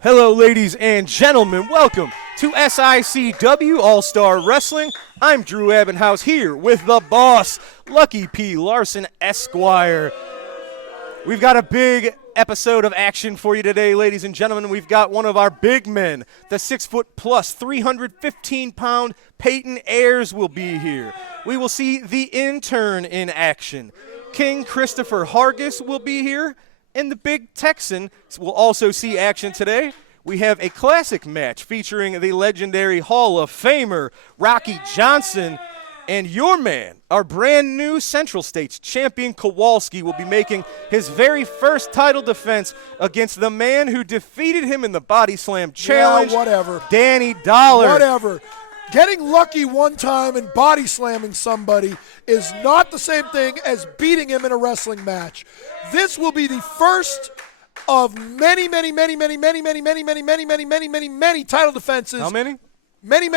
Hello, ladies and gentlemen. Welcome to SICW All-Star Wrestling. I'm Drew Ebenhouse here with the boss, Lucky P. Larson, Esquire. We've got a big episode of action for you today, ladies and gentlemen. We've got one of our big men, the 6'+", 315-pound Peyton Ayers will be here. We will see the Intern in action. King Christopher Hargis will be here. And the Big Texan will also see action today. We have a classic match featuring the legendary Hall of Famer, Rocky Johnson. And your man, our brand new Central States champion, Kowalski, will be making his very first title defense against the man who defeated him in the Body Slam Challenge. Yeah, whatever. Danny Dollar. Whatever. Getting lucky one time and body slamming somebody is not the same thing as beating him in a wrestling match. This will be the first of many title defenses. How many? Many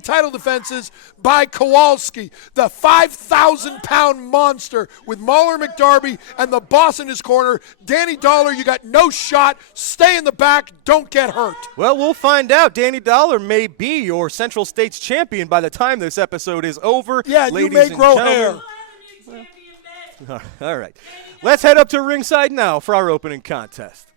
title defenses by Kowalski, the 5,000-pound monster with Mahler McDarby and the boss in his corner. Danny Dollar, you got no shot. Stay in the back. Don't get hurt. Well, we'll find out. Danny Dollar may be your Central States champion by the time this episode is over. Yeah, ladies you may and grow gentlemen. hair. All right. Let's head up to ringside now for our opening contest.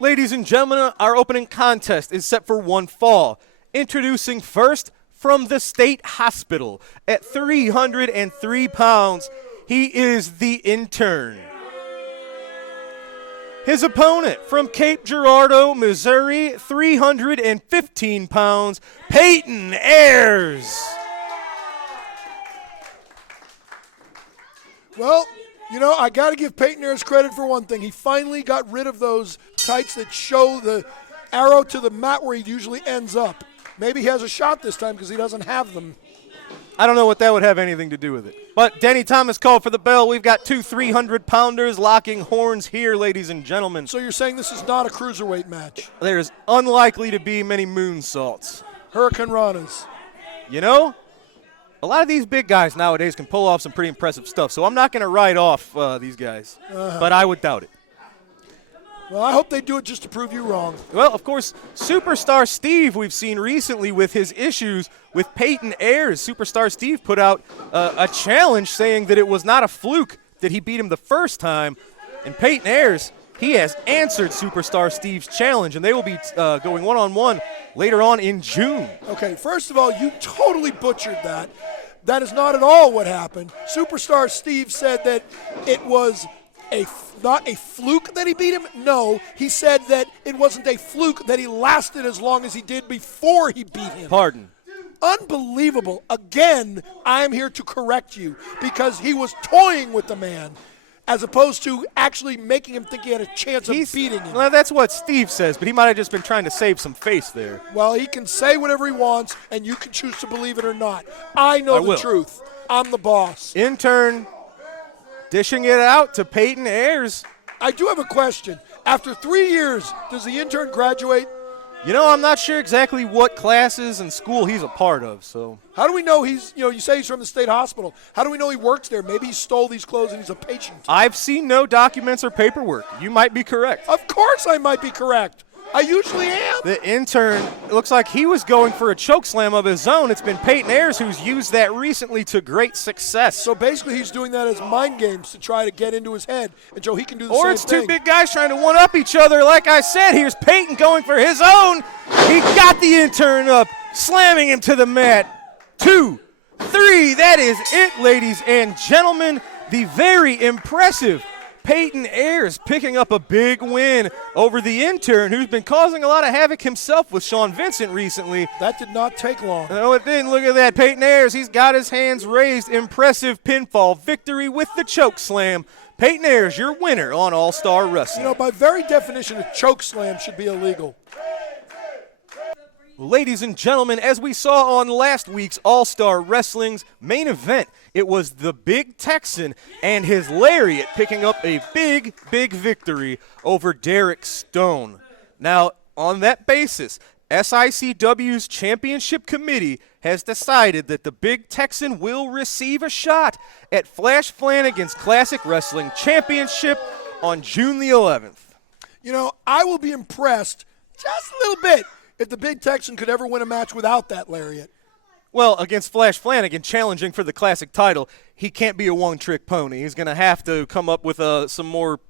Ladies and gentlemen, our opening contest is set for one fall. Introducing first from the State Hospital at 303 pounds, he is the Intern. His opponent from Cape Girardeau, Missouri, 315 pounds, Peyton Ayers. Well, you know, I got to give Peyton Ayers credit for one thing. He finally got rid of those tights that show the arrow to the mat where he usually ends up. Maybe he has a shot this time because he doesn't have them. I don't know what that would have anything to do with it. But Denny Thomas called for the bell. We've got two 300-pounders locking horns here, ladies and gentlemen. So you're saying this is not a cruiserweight match? There's unlikely to be many moonsaults. Hurricane Ranas. You know, a lot of these big guys nowadays can pull off some pretty impressive stuff, so I'm not going to write off these guys, but I would doubt it. Well, I hope they do it just to prove you wrong. Well, of course, Superstar Steve we've seen recently with his issues with Peyton Ayers. Superstar Steve put out a challenge saying that it was not a fluke that he beat him the first time, and Peyton Ayers, he has answered Superstar Steve's challenge, and they will be going one-on-one later on in June. Okay, first of all, you totally butchered that. That is not at all what happened. Superstar Steve said that it was not a fluke that he beat him. No, he said that it wasn't a fluke that he lasted as long as he did before he beat him. Pardon. Unbelievable. Again, I am here to correct you because he was toying with the man as opposed to actually making him think he had a chance of beating him. Well, that's what Steve says, but he might have just been trying to save some face there. Well, he can say whatever he wants, and you can choose to believe it or not. I know the truth. I'm the boss. Intern dishing it out to Peyton Ayers. I do have a question. After 3 years, does the intern graduate? You know, I'm not sure exactly what classes and school he's a part of, so. How do we know he's, you say he's from the state hospital. How do we know he works there? Maybe he stole these clothes and he's a patient. I've seen no documents or paperwork. You might be correct. Of course I might be correct. I usually am. The Intern, it looks like he was going for a choke slam of his own. It's been Peyton Ayers who's used that recently to great success. So basically he's doing that as mind games to try to get into his head, and so he can do the same thing. Or it's two big guys trying to one-up each other. Like I said, here's Peyton going for his own. He got the Intern up, slamming him to the mat. 2, 3, that is it, ladies and gentlemen. The very impressive Peyton Ayers picking up a big win over the Intern, who's been causing a lot of havoc himself with Sean Vincent recently. That did not take long. No, it didn't. Look at that. Peyton Ayers, he's got his hands raised. Impressive pinfall victory with the choke slam. Peyton Ayers, your winner on All-Star Wrestling. By very definition, a choke slam should be illegal. Ladies and gentlemen, as we saw on last week's All-Star Wrestling's main event, it was the Big Texan and his Lariat picking up a big victory over Derek Stone. Now, on that basis, SICW's championship committee has decided that the Big Texan will receive a shot at Flash Flanagan's Classic Wrestling Championship on June the 11th. You know, I will be impressed just a little bit if the Big Texan could ever win a match without that lariat. Well, against Flash Flanagan, challenging for the classic title, he can't be a one-trick pony. He's going to have to come up with some more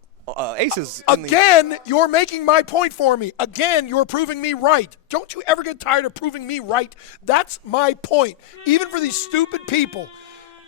aces. Again, you're making my point for me. Again, you're proving me right. Don't you ever get tired of proving me right? That's my point. Even for these stupid people,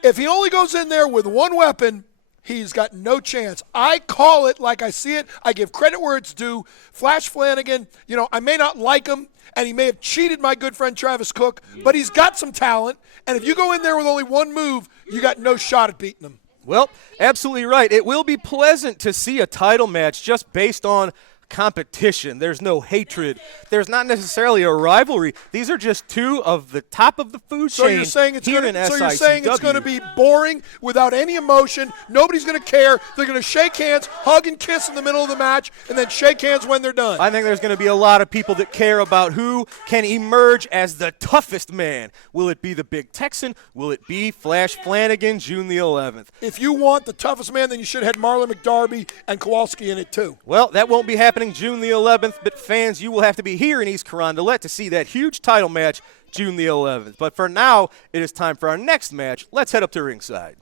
if he only goes in there with one weapon, he's got no chance. I call it like I see it. I give credit where it's due. Flash Flanagan, you know, I may not like him, and he may have cheated my good friend Travis Cook, but he's got some talent. And if you go in there with only one move, you got no shot at beating him. Well, absolutely right. It will be pleasant to see a title match just based on competition. There's no hatred. There's not necessarily a rivalry. These are just two of the top of the food chain. So you're saying it's here going in to, so you're saying it's going to SICW. be boring without any emotion. Nobody's going to care. They're going to shake hands, hug and kiss in the middle of the match, and then shake hands when they're done. I think there's going to be a lot of people that care about who can emerge as the toughest man. Will it be the Big Texan? Will it be Flash Flanagan, June the 11th? If you want the toughest man, then you should have had Marlon McDarby and Kowalski in it too. Well, that won't be happening June the 11th, but fans, you will have to be here in East Carondelet to see that huge title match June the 11th. But for now, it is time for our next match. Let's head up to ringside.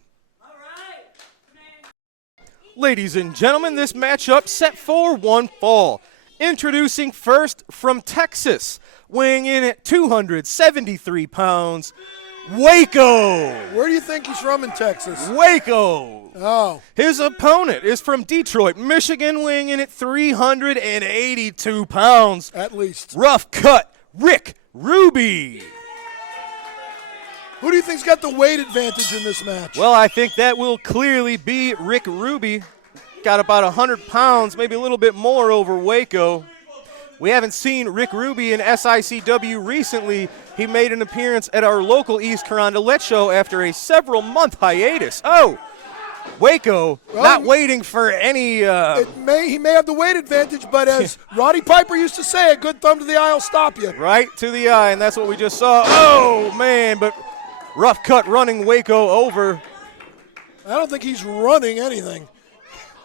Ladies and gentlemen, this matchup set for one fall. Introducing first from Texas, weighing in at 273 pounds, Waco. Where do you think he's from in Texas? Waco. Oh. His opponent is from Detroit, Michigan, weighing in at 382 pounds. At least. Rough cut, Rick Ruby. Who do you think's got the weight advantage in this match? Well, I think that will clearly be Rick Ruby. Got about 100 pounds, maybe a little bit more over Waco. We haven't seen Rick Ruby in SICW recently. He made an appearance at our local East Carondelet show after a several-month hiatus. Oh, Waco, not waiting for any... He may have the weight advantage, but as Roddy Piper used to say, a good thumb to the eye will stop you. Right to the eye, and that's what we just saw. Oh, man, but rough cut running Waco over. I don't think he's running anything.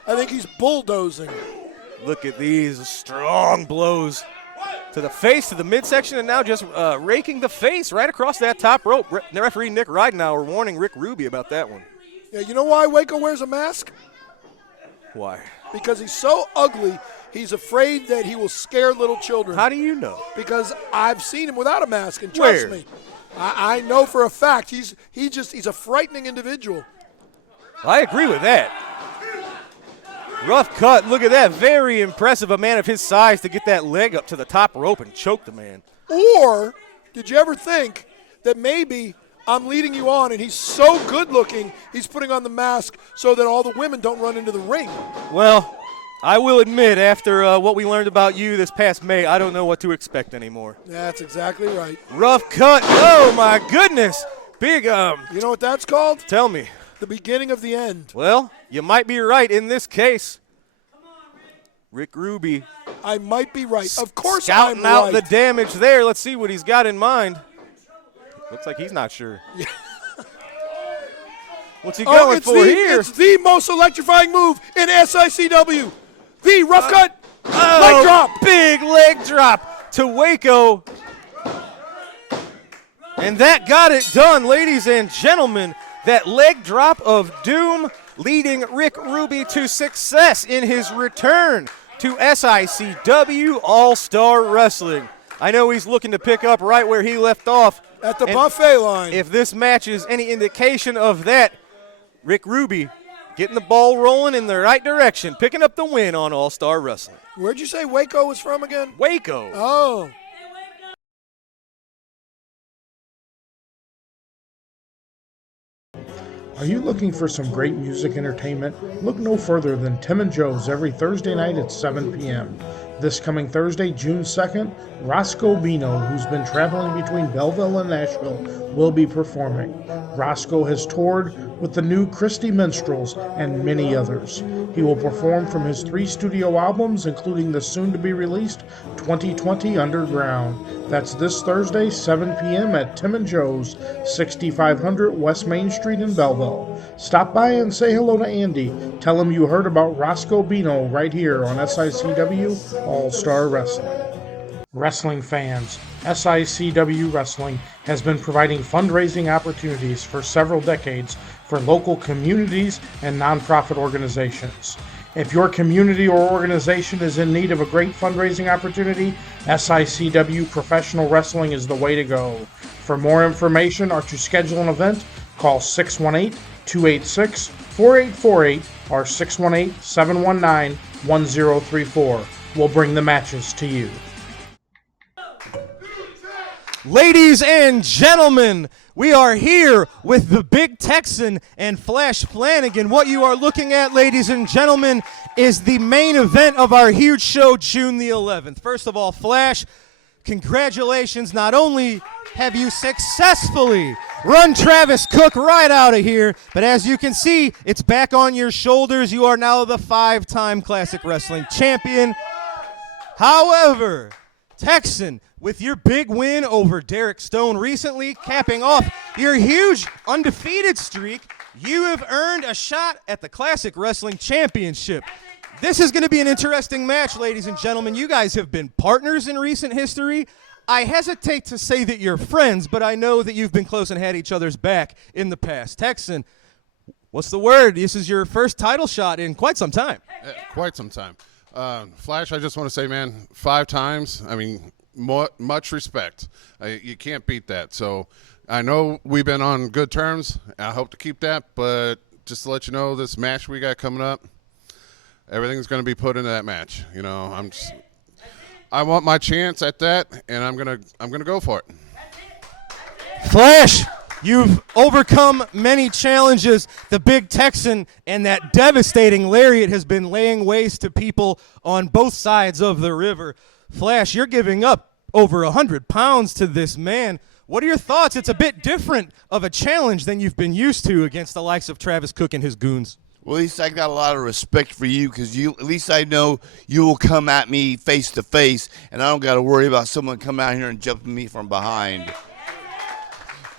I think he's bulldozing. Look at these strong blows to the face, to the midsection, and now just raking the face right across that top rope. Referee Nick Ridenauer warning Rick Ruby about that one. Yeah, you know why Waco wears a mask? Why? Because he's so ugly, he's afraid that he will scare little children. How do you know? Because I've seen him without a mask, and trust Where? me, I know for a fact he's a frightening individual. I agree with that. Rough cut. Look at that. Very impressive. A man of his size to get that leg up to the top rope and choke the man. Or did you ever think that maybe I'm leading you on and he's so good looking, he's putting on the mask so that all the women don't run into the ring? Well, I will admit, after what we learned about you this past May, I don't know what to expect anymore. That's exactly right. Rough cut. Oh, my goodness. Big, You know what that's called? Tell me. The beginning of the end. Well, you might be right in this case. Rick Ruby. I might be right. Of course Scouting I'm out right. the damage there. Let's see what he's got in mind. Looks like he's not sure. What's he going for here? It's the most electrifying move in SICW. The rough cut leg drop. Big leg drop to Waco. And that got it done, ladies and gentlemen. That leg drop of doom leading Rick Ruby to success in his return to SICW All-Star Wrestling. I know he's looking to pick up right where he left off. At the buffet line. If this match is any indication of that, Rick Ruby getting the ball rolling in the right direction, picking up the win on All-Star Wrestling. Where'd you say Waco was from again? Waco. Oh. Are you looking for some great music entertainment? Look no further than Tim and Joe's every Thursday night at 7 p.m. This coming Thursday, June 2nd, Roscoe Bino, who's been traveling between Belleville and Nashville, will be performing. Roscoe has toured with the new Christie Minstrels and many others. He will perform from his 3 studio albums, including the soon-to-be-released 2020 Underground. That's this Thursday, 7 p.m. at Tim and Joe's, 6500 West Main Street in Belleville. Stop by and say hello to Andy. Tell him you heard about Roscoe Bino right here on SICW All-Star Wrestling. Wrestling fans, SICW Wrestling has been providing fundraising opportunities for several decades for local communities and nonprofit organizations. If your community or organization is in need of a great fundraising opportunity, SICW Professional Wrestling is the way to go. For more information or to schedule an event, call 618-286-4848 or 618-719-1034. We'll bring the matches to you. Ladies and gentlemen, we are here with the Big Texan and Flash Flanagan. What you are looking at, ladies and gentlemen, is the main event of our huge show, June the 11th. First of all, Flash, congratulations. Not only have you successfully run Travis Cook right out of here, but as you can see, it's back on your shoulders. You are now the 5-time Classic Wrestling Champion. However, Texan, with your big win over Derek Stone recently, capping off your huge undefeated streak, you have earned a shot at the Classic Wrestling Championship. This is going to be an interesting match, ladies and gentlemen. You guys have been partners in recent history. I hesitate to say that you're friends, but I know that you've been close and had each other's back in the past. Texan, what's the word? This is your first title shot in quite some time. Quite some time. Flash, I just want to say, man, 5 times, I mean, much respect. You can't beat that. So I know we've been on good terms. I hope to keep that, but just to let you know, this match we got coming up, everything's going to be put into that match. You know, I want my chance at that, and I'm gonna go for it. Flash, you've overcome many challenges. The Big Texan and that devastating lariat has been laying waste to people on both sides of the river. Flash, you're giving up over 100 pounds to this man. What are your thoughts? It's a bit different of a challenge than you've been used to against the likes of Travis Cook and his goons. Well, at least I got a lot of respect for you because at least I know you will come at me face to face, and I don't got to worry about someone coming out here and jumping me from behind.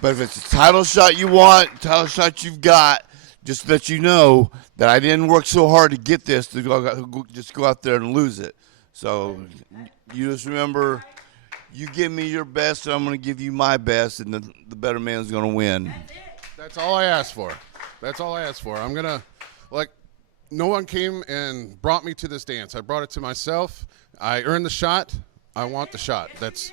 But if it's a title shot you want, title shot you've got, just let you know that I didn't work so hard to get this to just go out there and lose it. So you just remember, you give me your best, and I'm going to give you my best, and the better man's going to win. That's all I asked for. That's all I asked for. I'm going to, no one came and brought me to this dance. I brought it to myself. I earned the shot. I want the shot. That's.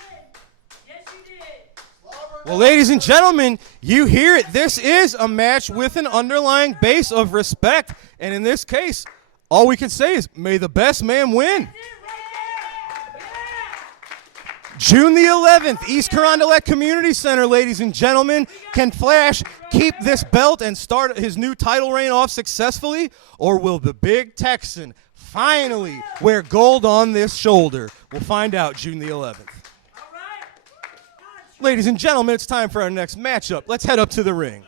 Well, ladies and gentlemen, you hear it. This is a match with an underlying base of respect. And in this case, all we can say is, may the best man win. June the 11th, East Carondelet Community Center, ladies and gentlemen. Can Flash keep this belt and start his new title reign off successfully? Or will the Big Texan finally wear gold on this shoulder? We'll find out June the 11th. Ladies and gentlemen, it's time for our next matchup. Let's head up to the ring.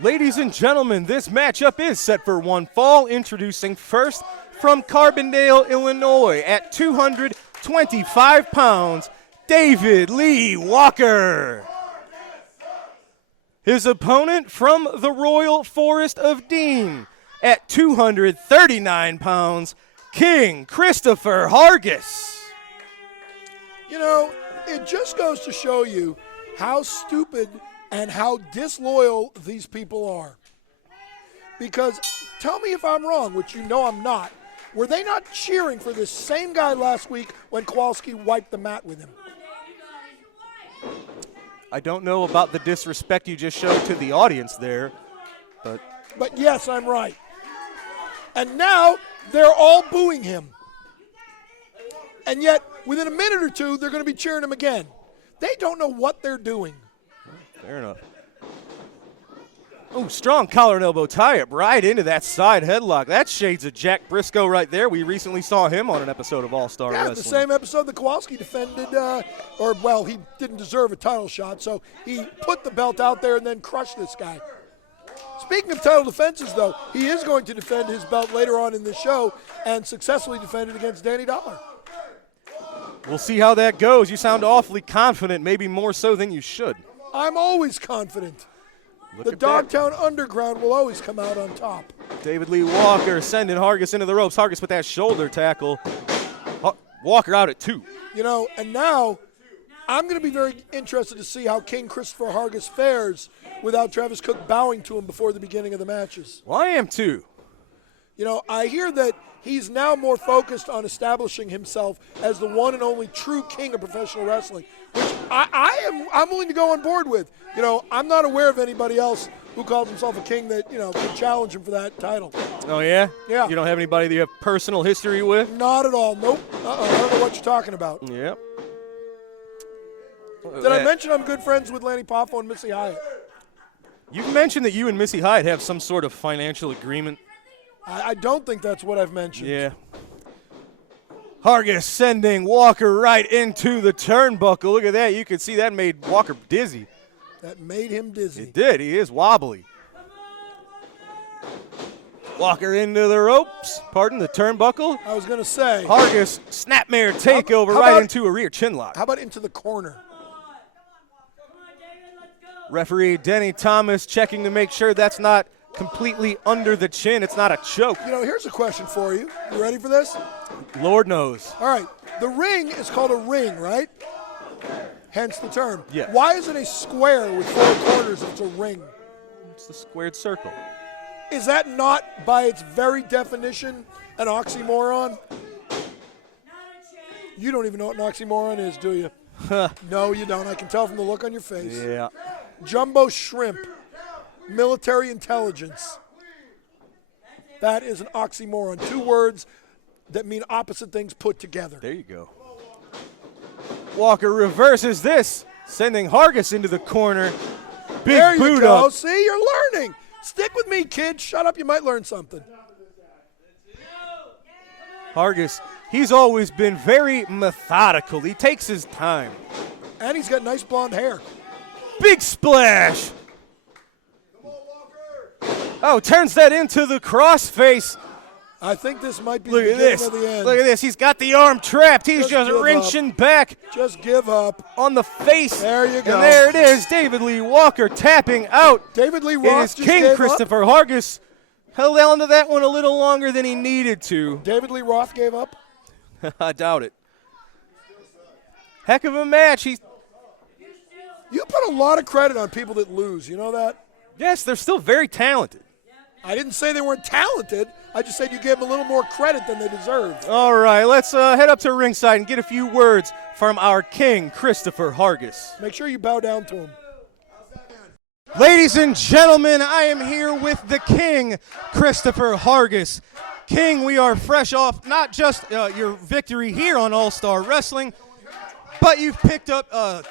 Ladies and gentlemen, this matchup is set for one fall. Introducing first from Carbondale, Illinois at 225 pounds, David Lee Walker. His opponent from the Royal Forest of Dean at 239 pounds, King Christopher Hargis. You know, it just goes to show you how stupid and how disloyal these people are. Because, tell me if I'm wrong, which you know I'm not, were they not cheering for this same guy last week when Kowalski wiped the mat with him? I don't know about the disrespect you just showed to the audience there, but yes, I'm right. And now they're all booing him. And yet, within a minute or two, they're going to be cheering him again. They don't know what they're doing. Fair enough. Ooh, strong collar and elbow tie-up right into that side headlock. That's shades of Jack Briscoe right there. We recently saw him on an episode of All-Star Wrestling. The same episode that Kowalski defended, he didn't deserve a title shot, so he put the belt out there and then crushed this guy. Speaking of title defenses, though, he is going to defend his belt later on in the show and successfully defend it against Danny Dollar. We'll see how that goes. You sound awfully confident, maybe more so than you should. I'm always confident. Look The at that. Dogtown Underground will always come out on top. David Lee Walker sending Hargis into the ropes. Hargis with that shoulder tackle. Walker out at 2. And now I'm going to be very interested to see how King Christopher Hargis fares without Travis Cook bowing to him before the beginning of the matches. Well, I am too. I hear that he's now more focused on establishing himself as the one and only true king of professional wrestling, which I'm willing to go on board with. I'm not aware of anybody else who calls himself a king that, can challenge him for that title. Oh, yeah? Yeah. You don't have anybody that you have personal history with? Not at all. Nope. I don't know what you're talking about. Yep. Did I mention I'm good friends with Lanny Poffo and Missy Hyatt? You've mentioned that you and Missy Hyatt have some sort of financial agreement. I don't think that's what I've mentioned. Yeah. Hargis sending Walker right into the turnbuckle. Look at that. You could see that made Walker dizzy. That made him dizzy. It did. He is wobbly. Walker into the ropes. Pardon, the turnbuckle. I was going to say. Hargis, snapmare takeover right into a rear chin lock. How about into the corner? Referee Denny Thomas checking to make sure that's not completely under the chin. It's not a choke. Here's a question for you. You ready for this? Lord knows. All right. The ring is called a ring, right? Hence the term. Yeah. Why is it a square with 4 corners if it's a ring? It's the squared circle. Is that not, by its very definition, an oxymoron? You don't even know what an oxymoron is, do you? No, you don't. I can tell from the look on your face. Yeah. Jumbo shrimp. Military intelligence. That is an oxymoron. 2 words that mean opposite things put together. There you go. Walker reverses this, sending Hargis into the corner. Big there you boot go. up. See, you're learning. Stick with me, kid. Shut up. You might learn something. Hargis, he's always been very methodical. He takes his time. And he's got nice blonde hair. Big splash. Oh, turns that into the crossface. I think this might be Look the at beginning this. of the end. Look at this. He's got the arm trapped. He's Just just give wrenching back Just give up. on the face. There you go. And there it is. David Lee Walker tapping out. David Lee It Roth is just King gave Christopher up. Hargis. Held on to that one a little longer than he needed to. David Lee Roth gave up. I doubt it. Heck of a match. You put a lot of credit on people that lose. You know that? Yes, they're still very talented. I didn't say they weren't talented. I just said you gave them a little more credit than they deserved. All right, let's head up to ringside and get a few words from our king, Christopher Hargis. Make sure you bow down to him. Ladies and gentlemen, I am here with the king, Christopher Hargis. King, we are fresh off not just your victory here on All-Star Wrestling, but you've picked up,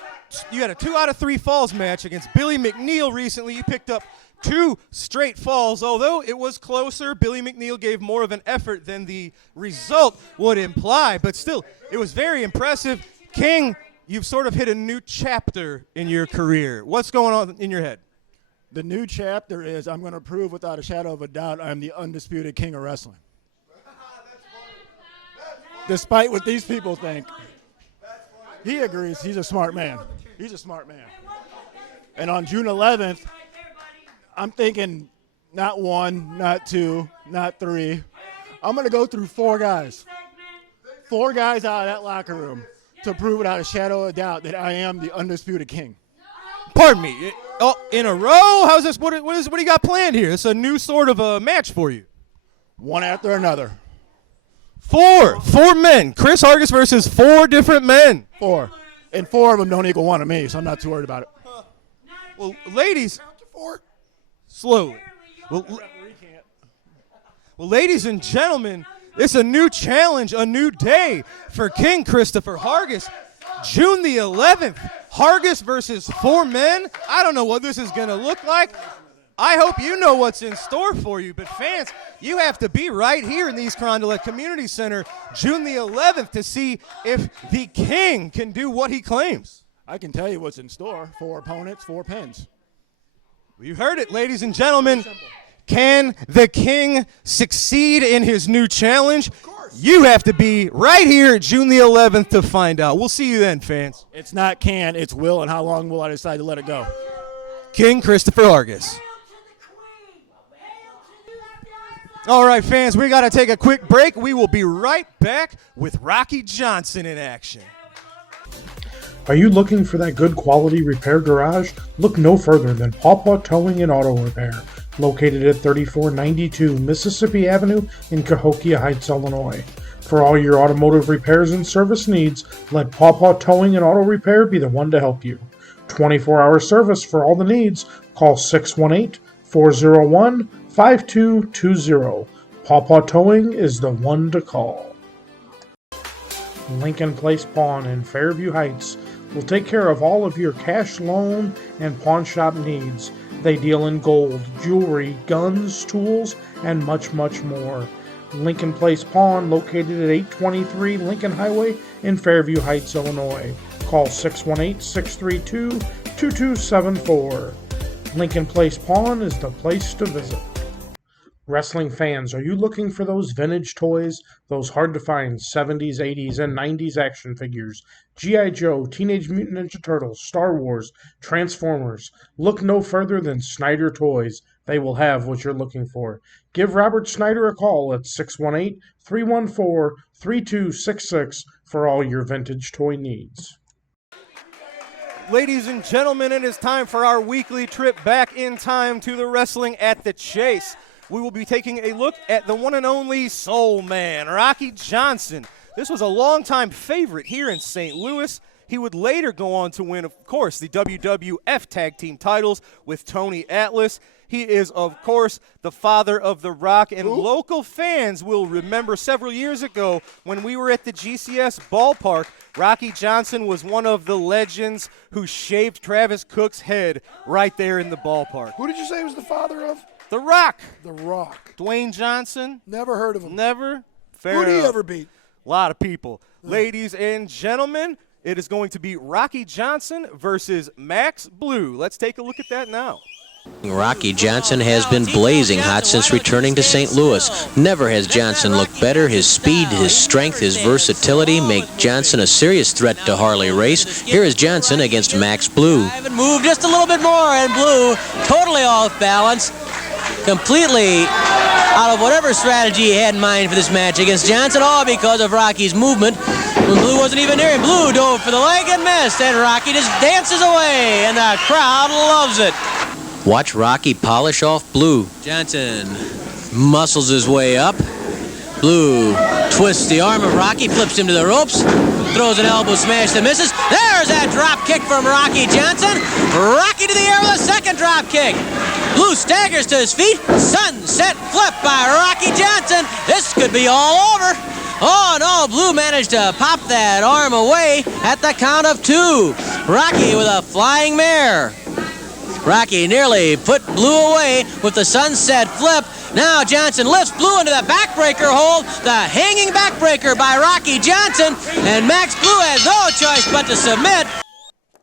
you had a 2 out of 3 falls match against Billy McNeil recently. You picked up 2 straight falls. Although it was closer, Billy McNeil gave more of an effort than the result would imply, but still, it was very impressive. King, you've sort of hit a new chapter in your career. What's going on in your head? The new chapter is I'm going to prove without a shadow of a doubt I'm the undisputed king of wrestling. Despite what these people think. He agrees. He's a smart man. He's a smart man. And on June 11th, I'm thinking not 1, not 2, not 3. I'm going to go through 4 guys. 4 guys out of that locker room to prove without a shadow of a doubt that I am the undisputed king. Pardon me. Oh, in a row? How's this? What do you got planned here? It's a new sort of a match for you. One after another. 4 men. Chris Hargis versus 4 different men. 4. And 4 of them don't equal 1 of me, so I'm not too worried about it. Well, ladies, 4. slowly. Well, ladies and gentlemen, it's a new challenge, a new day for King Christopher Hargis. June the 11th, Hargis versus 4 men. I don't know what this is going to look like. I hope you know what's in store for you, but fans, you have to be right here in the East Carondelet Community Center June the 11th to see if the King can do what he claims. I can tell you what's in store. 4 opponents, 4 pins. You heard it, ladies and gentlemen. Can the King succeed in his new challenge? Of course. You have to be right here June the 11th to find out. We'll see you then, fans. It's not can, it's will, and how long will I decide to let it go? King Christopher Hargis. All right, fans, we got to take a quick break. We will be right back with Rocky Johnson in action. Are you looking for that good quality repair garage? Look no further than Pawpaw Towing and Auto Repair, located at 3492 Mississippi Avenue in Cahokia Heights, Illinois. For all your automotive repairs and service needs, let Pawpaw Towing and Auto Repair be the one to help you. 24-hour service for all the needs. Call 618-401-5220. Pawpaw Towing is the one to call. Lincoln Place Pawn in Fairview Heights will take care of all of your cash, loan, and pawn shop needs. They deal in gold, jewelry, guns, tools, and much, much more. Lincoln Place Pawn, located at 823 Lincoln Highway in Fairview Heights, Illinois. Call 618-632-2274. Lincoln Place Pawn is the place to visit. Wrestling fans, are you looking for those vintage toys, those hard-to-find 70s, 80s, and 90s action figures? G.I. Joe, Teenage Mutant Ninja Turtles, Star Wars, Transformers. Look no further than Snyder Toys. They will have what you're looking for. Give Robert Snyder a call at 618-314-3266 for all your vintage toy needs. Ladies and gentlemen, it is time for our weekly trip back in time to the Wrestling at the Chase. We will be taking a look at the one and only Soul Man, Rocky Johnson. This was a longtime favorite here in St. Louis. He would later go on to win, of course, the WWF Tag Team titles with Tony Atlas. He is, of course, the father of The Rock, and local fans will remember several years ago when we were at the GCS ballpark, Rocky Johnson was one of the legends who shaved Travis Cook's head right there in the ballpark. Who did you say was the father of? The Rock. The Rock. Dwayne Johnson. Never heard of him. Never? Fair Who did he enough. ever beat? A lot of people. Ladies and gentlemen, it is going to be Rocky Johnson versus Max Blue. Let's take a look at that now. Rocky Johnson has been blazing hot since returning to St. Louis. Never has Johnson looked better. His speed, his strength, his versatility make Johnson a serious threat to Harley Race. Here is Johnson against Max Blue. Move just a little bit more, and Blue totally off balance, completely out of whatever strategy he had in mind for this match against Johnson, all because of Rocky's movement. When Blue wasn't even near him, Blue dove for the leg and missed, and Rocky just dances away, and the crowd loves it. Watch Rocky polish off Blue. Johnson muscles his way up. Blue twists the arm of Rocky, flips him to the ropes, throws an elbow smash that misses. There's that drop kick from Rocky Johnson. Rocky to the air with a second drop kick. Blue staggers to his feet. Sunset flip by Rocky Johnson. This could be all over. Oh no, Blue managed to pop that arm away at the count of 2. Rocky with a flying mare. Rocky nearly put Blue away with the sunset flip. Now Johnson lifts Blue into the backbreaker hold. The hanging backbreaker by Rocky Johnson. And Max Blue has no choice but to submit.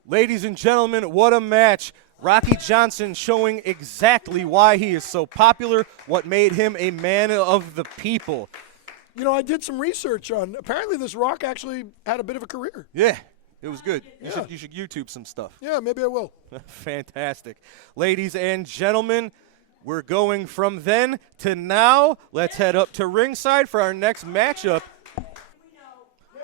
Ladies and gentlemen, what a match. Rocky Johnson showing exactly why he is so popular, what made him a man of the people. You know, I did some research on, apparently this Rock actually had a bit of a career. Yeah, it was good. Yeah. You should YouTube some stuff. Yeah, maybe I will. Fantastic. Ladies and gentlemen, we're going from then to now. Let's head up to ringside for our next matchup.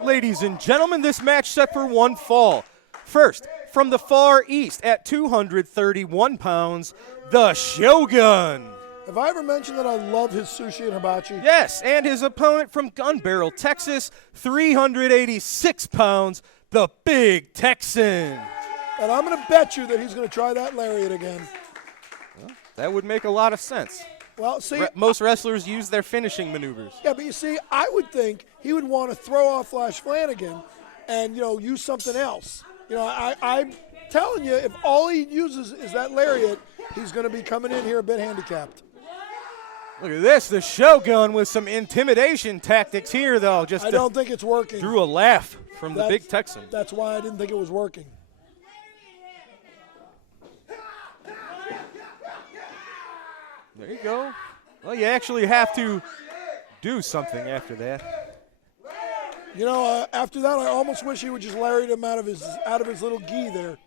Ladies and gentlemen, this match set for one fall. First, from the far east at 231 pounds, the Shogun. Have I ever mentioned that I love his sushi and hibachi? Yes, and his opponent from Gun Barrel, Texas, 386 pounds, the Big Texan. And I'm going to bet you that he's going to try that lariat again. Well, that would make a lot of sense. Well, see, most wrestlers use their finishing maneuvers. Yeah, but you see, I would think he would want to throw off Flash Flanagan and, use something else. I'm telling you, if all he uses is that lariat, he's going to be coming in here a bit handicapped. Look at this, the Shogun with some intimidation tactics here, though. I don't think it's working. Drew a laugh from the Big Texan. That's why I didn't think it was working. There you go. Well, you actually have to do something after that. You know, after that, I almost wish he would just lariat him out of his little gi there.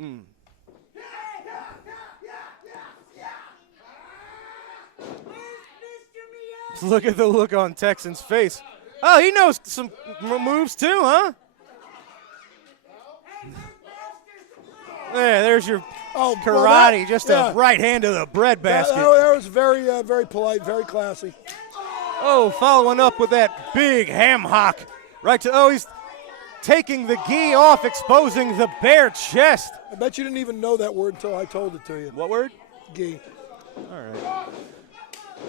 Look at the look on Texan's face. Oh, he knows some moves too, huh? Yeah, there's your karate, just a right hand to the bread basket. That was very, very polite, very classy. Oh, following up with that big ham hock. Right to, he's taking the gi off, exposing the bare chest. I bet you didn't even know that word until I told it to you. What word? Gi. All right.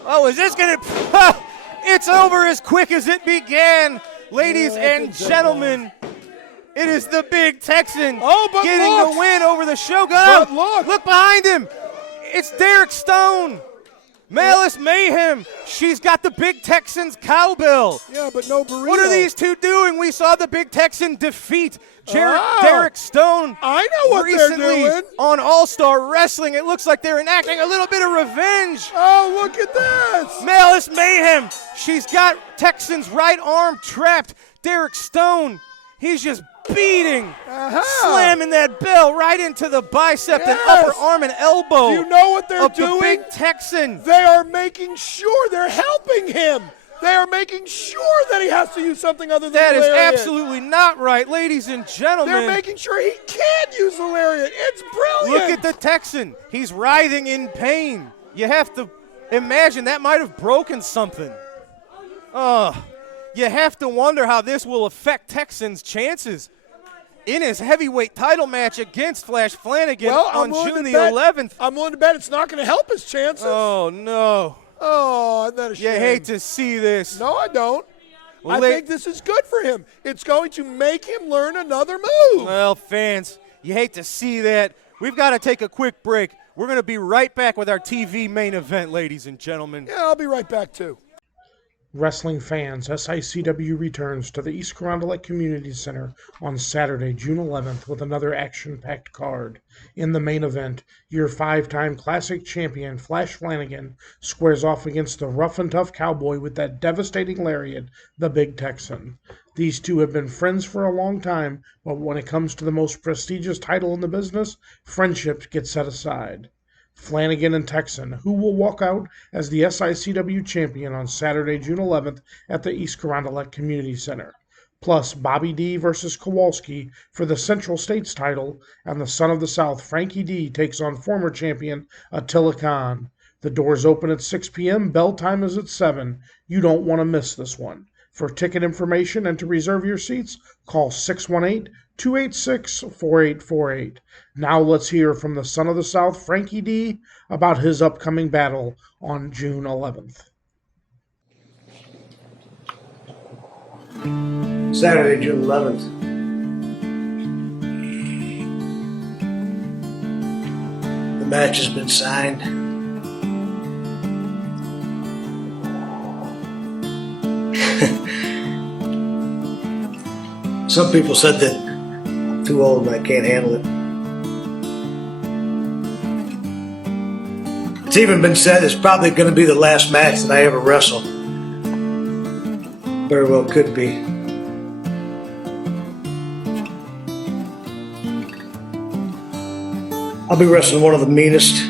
Oh, is this going to... It's over as quick as it began. Ladies and gentlemen, it is the Big Texan getting the win over the Shogun. But look behind him. It's Derek Stone. Malice Mayhem. She's got the Big Texan's cowbell. Yeah, but no burrito. What are these two doing? We saw the Big Texan defeat Derek Stone. I know what recently they're doing. On All-Star Wrestling. It looks like they're enacting a little bit of revenge. Oh, look at this. Malice Mayhem. She's got Texan's right arm trapped. Derek Stone, he's just beating, slamming that bell right into the bicep and upper arm and elbow. Do you know what they're doing? The Big Texan. They are making sure they're helping him. They are making sure that he has to use something other than that the lariat. That is absolutely not right, ladies and gentlemen. They're making sure he can use the lariat. It's brilliant. Look at the Texan. He's writhing in pain. You have to imagine that might have broken something. You have to wonder how this will affect Texan's chances in his heavyweight title match against Flash Flanagan on June the 11th. I'm willing to bet it's not going to help his chances. Oh, no. Oh, that is a shame. You hate to see this. No, I don't. Well, I think this is good for him. It's going to make him learn another move. Well, fans, you hate to see that. We've got to take a quick break. We're going to be right back with our TV main event, ladies and gentlemen. Yeah, I'll be right back, too. Wrestling fans, SICW returns to the East Carondelet Community Center on Saturday, June 11th with another action-packed card. In the main event, your 5-time Classic champion Flash Flanagan squares off against the rough and tough cowboy with that devastating lariat, the Big Texan. These two have been friends for a long time, but when it comes to the most prestigious title in the business, friendships get set aside. Flanagan and Texan, who will walk out as the SICW champion on Saturday, June 11th at the East Carondelet Community Center. Plus, Bobby D versus Kowalski for the Central States title, and the Son of the South, Frankie D, takes on former champion Attila Khan. The doors open at 6 p.m., bell time is at 7. You don't want to miss this one. For ticket information and to reserve your seats, call 618-286-4848. Now let's hear from the Son of the South, Frankie D, about his upcoming battle on June 11th. Saturday, June 11th. The match has been signed. Some people said that I'm too old and I can't handle it. It's even been said it's probably going to be the last match that I ever wrestle. Very well could be. I'll be wrestling one of the meanest,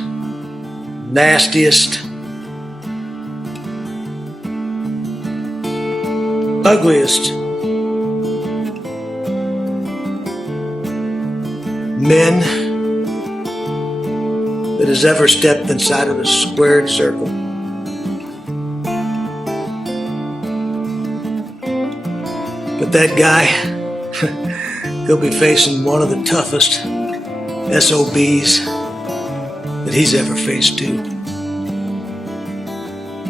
nastiest, ugliest men that has ever stepped inside of a squared circle. But that guy, he'll be facing one of the toughest SOBs that he's ever faced too.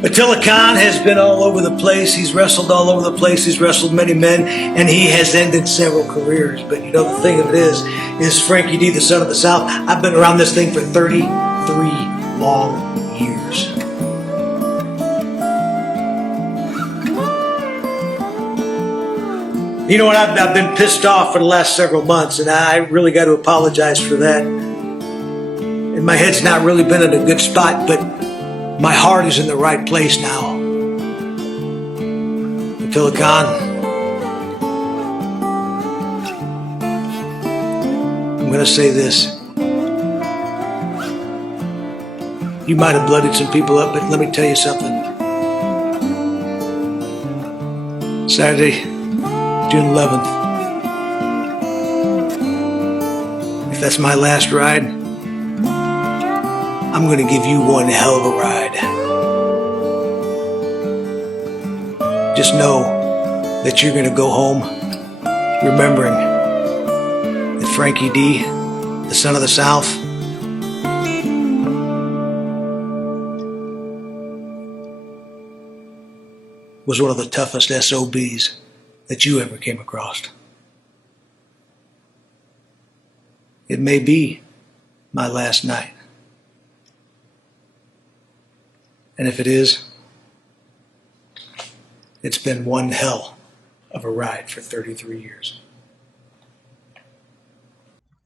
Attila Khan has been all over the place. He's wrestled all over the place. He's wrestled many men, and he has ended several careers. But you know, the thing of it is Frankie D, the Son of the South, I've been around this thing for 33 long years. You know what? I've been pissed off for the last several months, and I really got to apologize for that. And my head's not really been in a good spot, but my heart is in the right place now. Attila Khan, I'm going to say this. You might have blooded some people up, but let me tell you something. Saturday, June 11th. If that's my last ride, I'm going to give you one hell of a ride. Just know that you're going to go home remembering that Frankie D, the son of the South, was one of the toughest SOBs that you ever came across. It may be my last night. And if it is, it's been one hell of a ride for 33 years.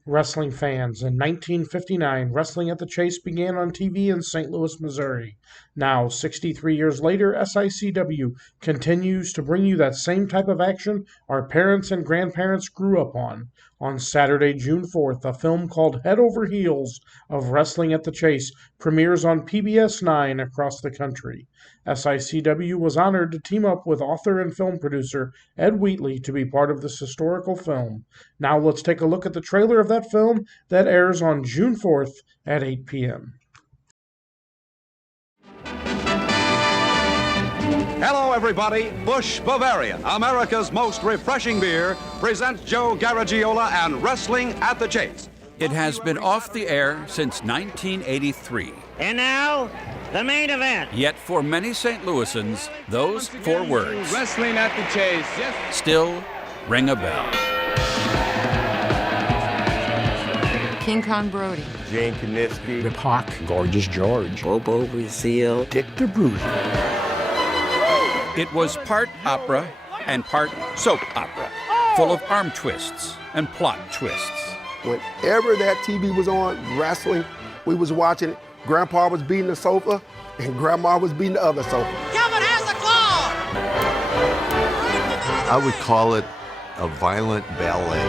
Wrestling fans, in 1959, Wrestling at the Chase began on TV in St. Louis, Missouri. Now, 63 years later, SICW continues to bring you that same type of action our parents and grandparents grew up on. On Saturday, June 4th, a film called Head Over Heels of Wrestling at the Chase premieres on PBS 9 across the country. SICW was honored to team up with author and film producer Ed Wheatley to be part of this historical film. Now let's take a look at the trailer of that film that airs on June 4th at 8 p.m. Hello, everybody. Busch Bavaria, America's most refreshing beer, presents Joe Garagiola and Wrestling at the Chase. It has been off the air since 1983. And now, the main event. Yet for many St. Louisans, those four words, Wrestling at the Chase, still ring a bell. King Kong Brody, Jane Kaniski, Rip Hawk, Gorgeous George, Bobo Brazil, Dick the Bruiser. It was part opera and part soap opera, full of arm twists and plot twists. Whenever that TV was on, wrestling, we was watching it. Grandpa was beating the sofa, and Grandma was beating the other sofa. Kelvin has the claw! I would call it a violent ballet.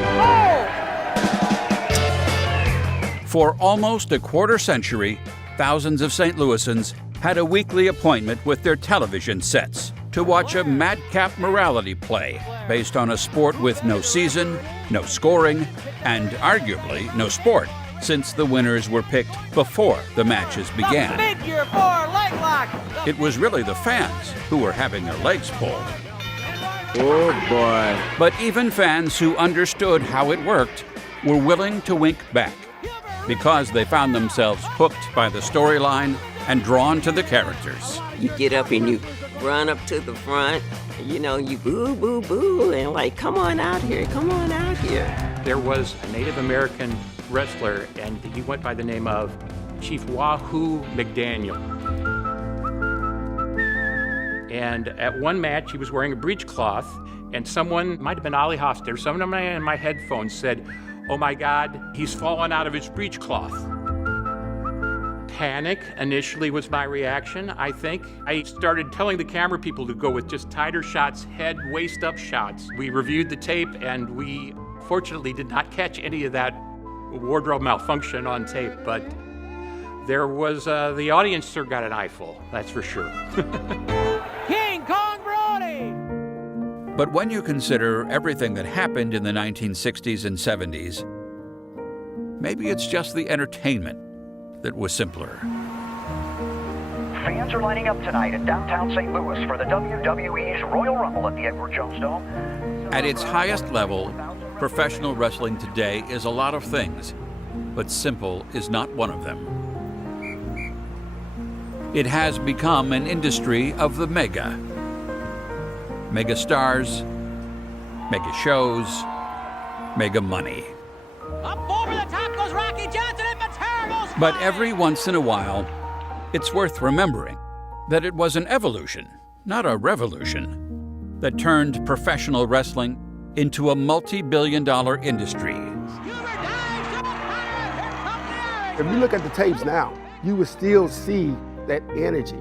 For almost a quarter century, thousands of St. Louisans had a weekly appointment with their television sets to watch a madcap morality play based on a sport with no season, no scoring, and arguably no sport, since the winners were picked before the matches began. Figure 4 leg lock. It was really the fans who were having their legs pulled. Oh boy. But even fans who understood how it worked were willing to wink back because they found themselves hooked by the storyline and drawn to the characters. You get up and you run up to the front, you know, you boo, boo, boo, and like, come on out here, come on out here. There was a Native American wrestler, and he went by the name of Chief Wahoo McDaniel. And at one match, he was wearing a breechcloth, and someone, might have been Ollie Hofstadter, someone in my headphones said, "Oh my God, he's fallen out of his breechcloth." Panic initially was my reaction, I think. I started telling the camera people to go with just tighter shots, head, waist up shots. We reviewed the tape, and we fortunately did not catch any of that wardrobe malfunction on tape, but there was, the audience sure got an eyeful, that's for sure. King Kong Brody! But when you consider everything that happened in the 1960s and 70s, maybe it's just the entertainment that was simpler. Fans are lining up tonight in downtown St. Louis for the WWE's Royal Rumble at the Edward Jones Dome. At its highest level, professional wrestling today is a lot of things, but simple is not one of them. It has become an industry of the mega. Mega stars, mega shows, mega money. Up over the top goes Rocky Johnson, and Matera goes But every once in a while, It's worth remembering that it was an evolution, not a revolution, that turned professional wrestling into a multi-billion-dollar industry. If you look at the tapes now, you will still see that energy.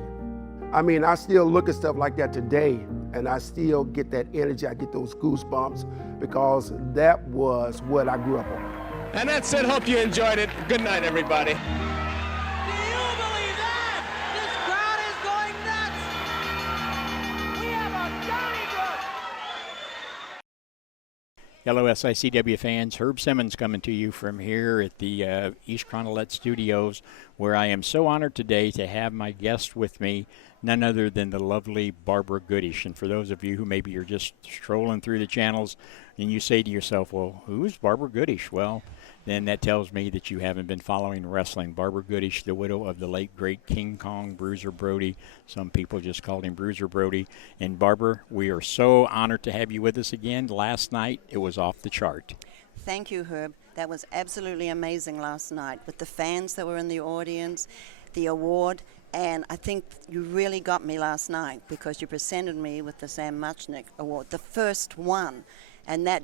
I mean, I still look at stuff like that today, and I still get that energy. I get those goosebumps because that was what I grew up on. And that's it. Hope you enjoyed it. Good night, everybody. Hello, SICW fans. Herb Simmons coming to you from here at the East Cronolette Studios, where I am so honored today to have my guest with me, none other than the lovely Barbara Goodish. And for those of you who maybe are just strolling through the channels and you say to yourself, well, who's Barbara Goodish? Well, then that tells me that you haven't been following wrestling. Barbara Goodish, the widow of the late, great King Kong Bruiser Brody. Some people just called him Bruiser Brody. And Barbara, we are so honored to have you with us again. Last night, it was off the chart. Thank you, Herb. That was absolutely amazing last night with the fans that were in the audience, the award. And I think you really got me last night because you presented me with the Sam Muchnick Award, the first one. And that,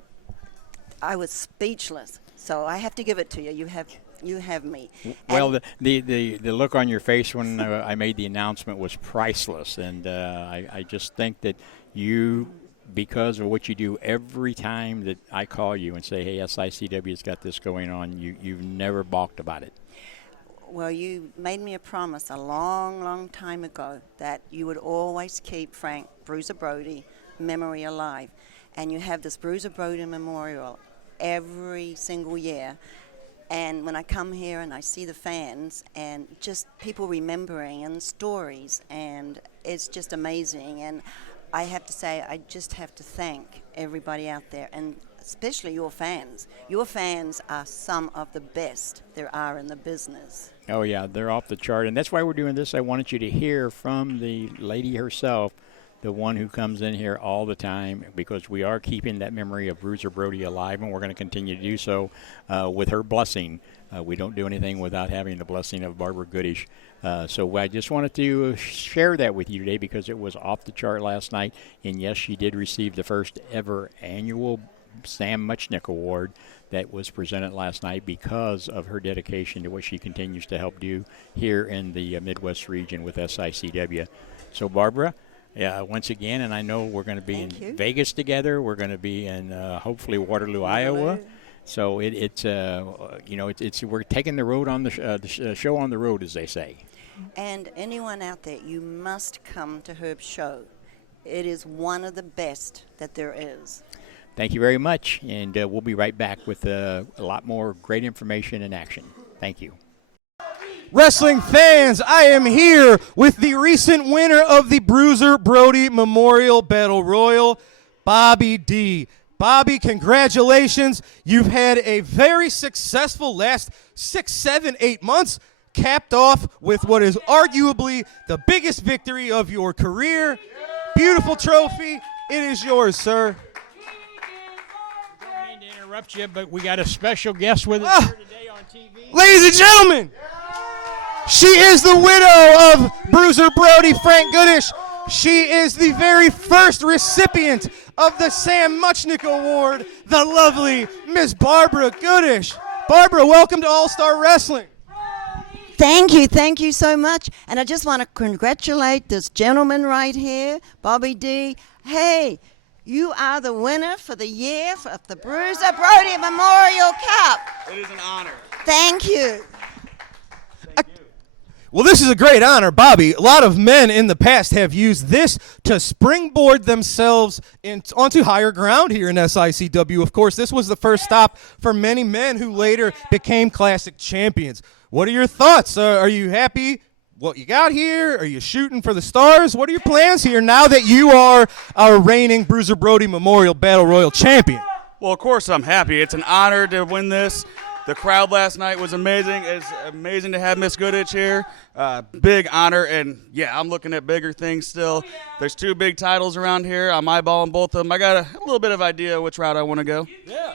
I was speechless. So I have to give it to you. You have me. Well, the look on your face when I made the announcement was priceless, and I just think that you, because of what you do every time that I call you and say, hey, SICW's got this going on, you've never balked about it. Well, you made me a promise a long, long time ago that you would always keep Frank Bruiser Brody memory alive. And you have this Bruiser Brody Memorial every single year. And when I come here and I see the fans and just people remembering and stories, and it's just amazing. And I have to say, I just have to thank everybody out there, and especially your fans. Your fans are some of the best there are in the business. Oh, yeah, they're off the chart. And that's why we're doing this. I wanted you to hear from the lady herself, the one who comes in here all the time, because we are keeping that memory of Bruiser Brody alive, and we're going to continue to do so with her blessing. We don't do anything without having the blessing of Barbara Goodish. So I just wanted to share that with you today because it was off the chart last night. And, yes, she did receive the first ever annual Sam Muchnick Award that was presented last night because of her dedication to what she continues to help do here in the Midwest region with SICW. So, Barbara, once again, and I know we're going to be in Vegas together. We're going to be in hopefully Waterloo, Iowa. So we're taking the road on the show on the road, as they say. And anyone out there, you must come to Herb's show. It is one of the best that there is. Thank you very much, and we'll be right back with a lot more great information and action. Thank you. Wrestling fans, I am here with the recent winner of the Bruiser Brody Memorial Battle Royal, Bobby D. Bobby, congratulations. You've had a very successful last 6, 7, 8 months, capped off with what is arguably the biggest victory of your career. Beautiful trophy. It is yours, sir. I don't mean to interrupt you, but we got a special guest with us here today on TV. Ladies and gentlemen, she is the widow of Bruiser Brody, Frank Goodish. She is the very first recipient of the Sam Muchnick Award, the lovely Miss Barbara Goodish. Barbara, welcome to All-Star Wrestling. Thank you so much. And I just want to congratulate this gentleman right here, Bobby D. Hey, you are the winner for the year of the Bruiser Brody Memorial Cup. It is an honor. Thank you. Well, this is a great honor, Bobby. A lot of men in the past have used this to springboard themselves onto higher ground here in SICW. Of course, this was the first stop for many men who later became classic champions. What are your thoughts? Are you happy what you got here? Are you shooting for the stars? What are your plans here now that you are our reigning Bruiser Brody Memorial Battle Royal champion? Well, of course I'm happy. It's an honor to win this. The crowd last night was amazing. It's amazing to have Miss Goodich here. Big honor, and yeah, I'm looking at bigger things still. There's 2 big titles around here. I'm eyeballing both of them. I got a little bit of idea which route I want to go. Yeah.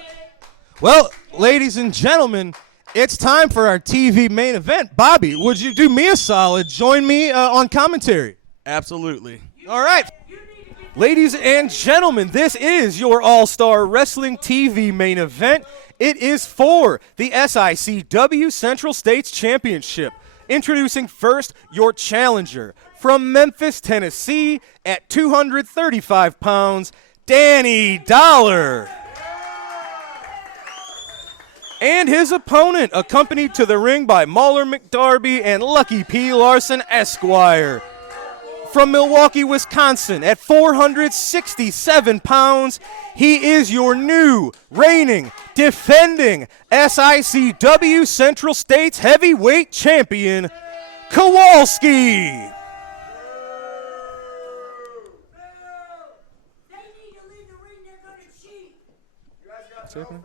Well, ladies and gentlemen, It's time for our TV main event. Bobby, would you do me a solid? Join me on commentary. Absolutely. All right. Ladies and gentlemen, this is your All-Star Wrestling TV main event. It is for the SICW Central States Championship. Introducing first your challenger from Memphis, Tennessee at 235 pounds, Danny Dollar. And his opponent, accompanied to the ring by Mauler McDarby and Lucky P. Larson, Esquire. From Milwaukee, Wisconsin, at 467 pounds, he is your new, reigning, defending SICW Central States Heavyweight Champion, Kowalski. What's happening?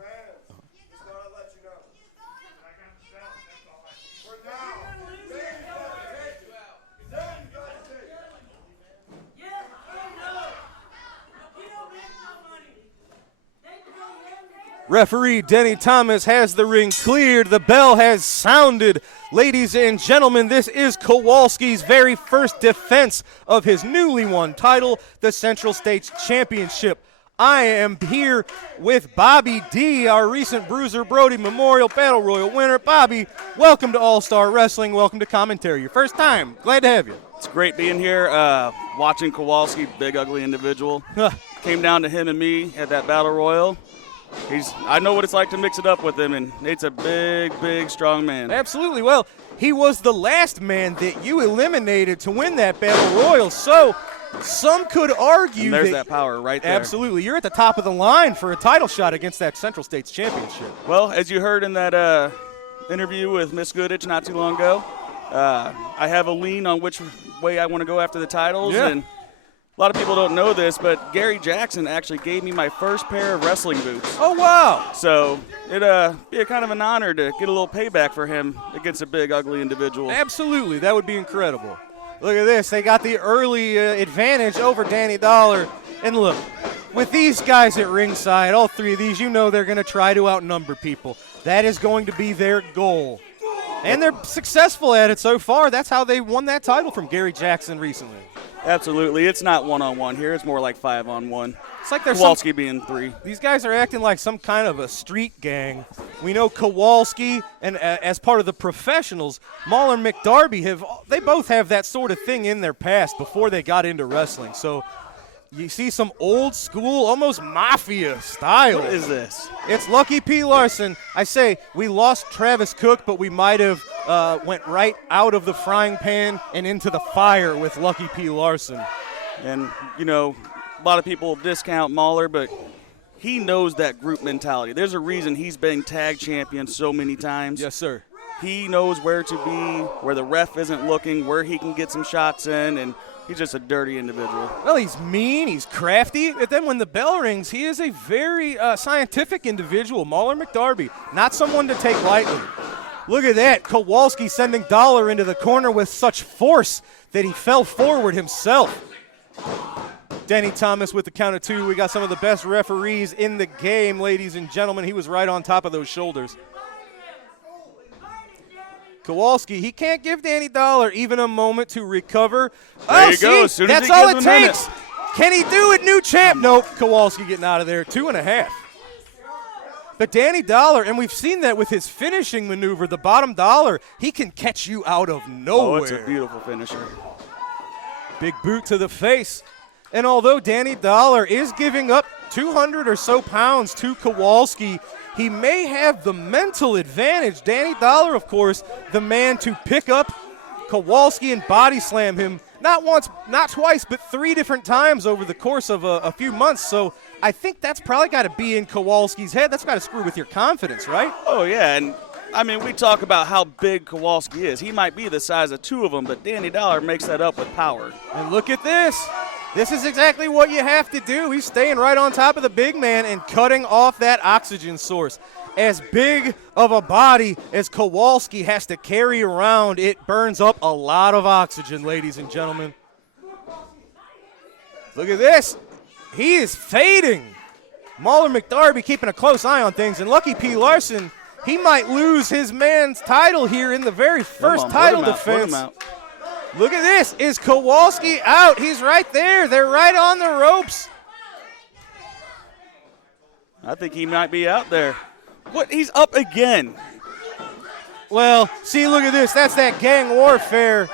Referee Denny Thomas has the ring cleared. The bell has sounded. Ladies and gentlemen, this is Kowalski's very first defense of his newly won title, the Central States Championship. I am here with Bobby D, our recent Bruiser Brody Memorial Battle Royal winner. Bobby, welcome to All-Star Wrestling. Welcome to commentary. Your first time. Glad to have you. It's great being here, watching Kowalski, big, ugly individual. Came down to him and me at that Battle Royal. I know what it's like to mix it up with him, and Nate's a big, big, strong man. Absolutely. Well, he was the last man that you eliminated to win that Battle Royal, so some could argue and there's that power right there. Absolutely. You're at the top of the line for a title shot against that Central States Championship. Well, as you heard in that interview with Miss Goodich not too long ago, I have a lean on which way I want to go after the titles, and a lot of people don't know this, but Gary Jackson actually gave me my first pair of wrestling boots. Oh, wow. So it'd be a kind of an honor to get a little payback for him against a big, ugly individual. Absolutely. That would be incredible. Look at this. They got the early advantage over Danny Dollar. And look, with these guys at ringside, all three of these, you know they're going to try to outnumber people. That is going to be their goal. And they're successful at it so far. That's how they won that title from Gary Jackson recently. Absolutely. It's not one-on-one here. It's more like 5-on-1. It's like there's Kowalski being 3. These guys are acting like some kind of a street gang. We know Kowalski, and as part of the professionals, Mauler and McDarby, they both have that sort of thing in their past before they got into wrestling. So you see some old school, almost mafia style. What is this? It's Lucky P. Larson. I say we lost Travis Cook, but we might have went right out of the frying pan and into the fire with Lucky P. Larson. And, you know, a lot of people discount Mauler, but he knows that group mentality. There's a reason he's been tag champion so many times. Yes, sir. He knows where to be, where the ref isn't looking, where he can get some shots in, and he's just a dirty individual. Well, he's mean, he's crafty, but then when the bell rings, he is a very scientific individual. Mauler McDarby, not someone to take lightly. Look at that, Kowalski sending Dollar into the corner with such force that he fell forward himself. Denny Thomas with the count of 2. We got some of the best referees in the game, ladies and gentlemen. He was right on top of those shoulders. Kowalski, he can't give Danny Dollar even a moment to recover. There you go. As soon as that's all he gives it him a takes. Can he do it, new champ? Nope. Kowalski getting out of there. 2.5. But Danny Dollar, and we've seen that with his finishing maneuver, the bottom dollar, he can catch you out of nowhere. Oh, it's a beautiful finisher. Big boot to the face. And although Danny Dollar is giving up 200 or so pounds to Kowalski, he may have the mental advantage. Danny Dollar, of course, the man to pick up Kowalski and body slam him not once, not twice, but 3 different times over the course of a few months. So I think that's probably got to be in Kowalski's head. That's got to screw with your confidence, right? Oh, yeah, and I mean, we talk about how big Kowalski is. He might be the size of 2 of them, but Danny Dollar makes that up with power. And look at this. This is exactly what you have to do. He's staying right on top of the big man and cutting off that oxygen source. As big of a body as Kowalski has to carry around, it burns up a lot of oxygen, ladies and gentlemen. Look at this. He is fading. Mauler McDarby keeping a close eye on things, and Lucky P. Larson, He might lose his man's title here in the very first title defense. Look at this. Is Kowalski out? He's right there. They're right on the ropes. I think he might be out there. What? He's up again. Well, see, look at this. That's that gang warfare.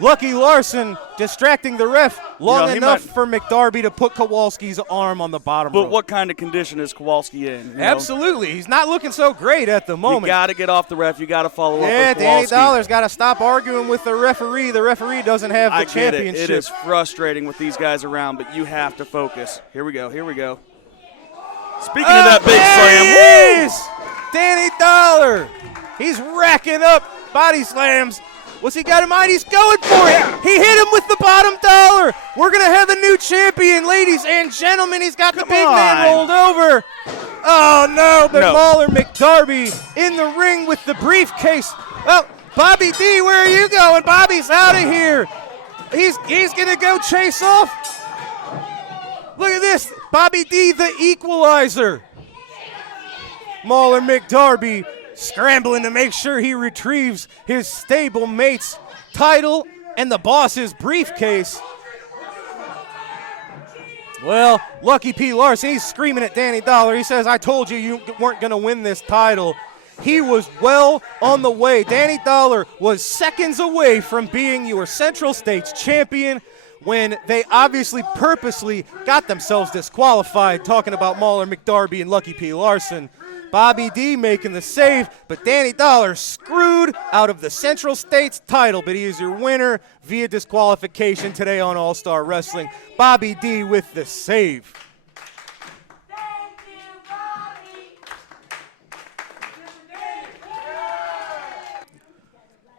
Lucky Larson distracting the ref long enough for McDarby to put Kowalski's arm on the bottom rope. But what kind of condition is Kowalski in? Absolutely. He's not looking so great at the moment. You got to get off the ref. You got to follow up with Yeah, Kowalski. Danny Dollar's got to stop arguing with the referee. The referee doesn't have the championship. It is frustrating with these guys around, but you have to focus. Here we go. Here we go. Speaking of that big slam. Woo! Danny Dollar. He's racking up body slams. What's he got in mind? He's going for it. He hit him with the bottom dollar. We're going to have a new champion, ladies and gentlemen. He's got the big man rolled over. Oh, no, but Mauler McDarby in the ring with the briefcase. Oh, Bobby D, where are you going? Bobby's out of here. He's going to go chase off. Look at this. Bobby D, the equalizer. Mauler McDarby scrambling to make sure he retrieves his stable mate's title and the boss's briefcase. Well, Lucky P. Larson, he's screaming at Danny Dollar. He says, I told you you weren't going to win this title. He was well on the way. Danny Dollar was seconds away from being your Central States champion when they obviously purposely got themselves disqualified, talking about Mauler McDarby and Lucky P. Larson. Bobby D making the save, but Danny Dollar screwed out of the Central States title, but he is your winner via disqualification today on All-Star Wrestling. Bobby D with the save.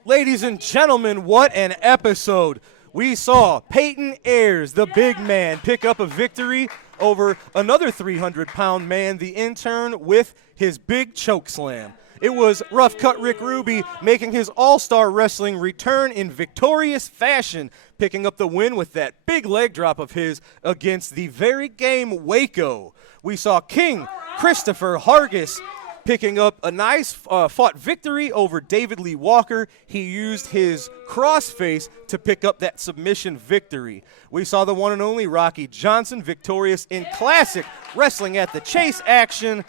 Ladies and gentlemen, what an episode. We saw Peyton Ayers, the big man, pick up a victory over another 300-pound man, the Intern, with his big choke slam. It was Rough Cut Rick Ruby making his All-Star Wrestling return in victorious fashion, picking up the win with that big leg drop of his against the very game Waco. We saw King Christopher Hargis picking up a nice fought victory over David Lee Walker. He used his crossface to pick up that submission victory. We saw the one and only Rocky Johnson victorious in classic Wrestling at the Chase action.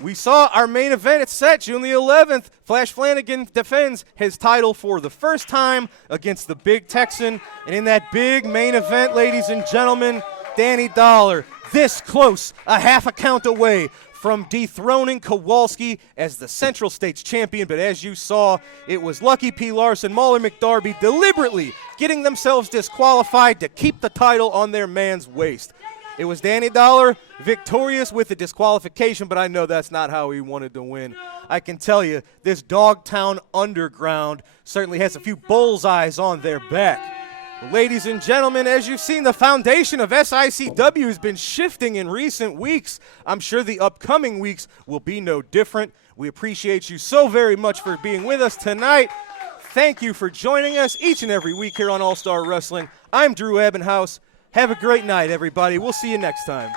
We saw our main event. It's set June the 11th. Flash Flanagan defends his title for the first time against the Big Texan. And in that big main event, ladies and gentlemen, Danny Dollar, this close, a half a count away from dethroning Kowalski as the Central States champion. But as you saw, it was Lucky P. Larson, Mauler McDarby deliberately getting themselves disqualified to keep the title on their man's waist. It was Danny Dollar victorious with the disqualification, but I know that's not how he wanted to win. I can tell you, this Dogtown Underground certainly has a few bullseyes on their back. Ladies and gentlemen, as you've seen, the foundation of SICW has been shifting in recent weeks. I'm sure the upcoming weeks will be no different. We appreciate you so very much for being with us tonight. Thank you for joining us each and every week here on All-Star Wrestling. I'm Drew Ebenhouse. Have a great night, everybody. We'll see you next time.